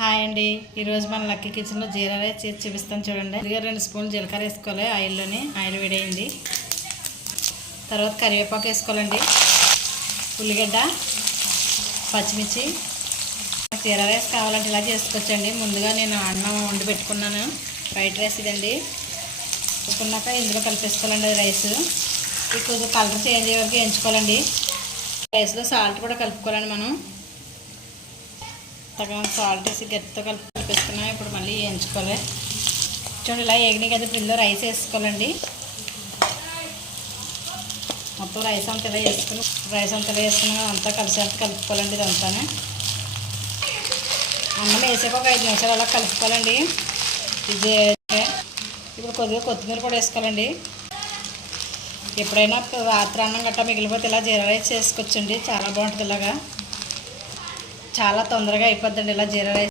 Hi అండి, ఈరోజు మన లక్కీ కిచెన్లో జీరా రైస్ చేసి చూపిస్తాను చూడండి. ఇదిగా 2 స్పూన్లు జీలకర్ర వేసుకోవాలి. ఆయిల్ వేడైంది. తర్వాత కరివేపాకు వేసుకోవాలండి, ఉల్లిగడ్డ, పచ్చిమిర్చి. జీరా రైస్ కావాలంటే ఇలా చేసుకోవచ్చండి. ముందుగా నేను అన్నం వండి పెట్టుకున్నాను, వైట్ రైస్ ఇదండి. ఉప్పుకున్నాక ఇందులో కలిపేసుకోవాలండి రైస్. ఇది కొంచెం కలర్ చేంజ్ అయ్యే వరకు వేయించుకోవాలండి. రైస్లో సాల్ట్ కూడా కలుపుకోవాలండి. మనం తగిన సాల్ట్ వేసి గట్టితో కలిపేసుకున్నాం. ఇప్పుడు మళ్ళీ వేయించుకోవాలి. చూడండి, ఇలా ఏగినాయి కదా. ఇప్పుడు ఇందులో రైస్ వేసుకోవాలండి. మొత్తం రైస్ అంతా ఇలా వేసుకున్నాం. అంతా కలిసేంత కలుపుకోవాలండి. ఇదంతా అన్నం వేసాక ఒక 5 నిమిషాలు అలా కలుపుకోవాలండి. ఇది ఇప్పుడు కొద్దిగా కొత్తిమీర కూడా వేసుకోవాలండి. ఎప్పుడైనా రాత్రి అన్నం గట్టా మిగిలిపోతే ఇలా జీరా రైస్ చేసుకోవచ్చండి. చాలా బాగుంటుంది. ఇలాగా చాలా తొందరగా అయిపోద్దండి ఇలా జీరా రైస్.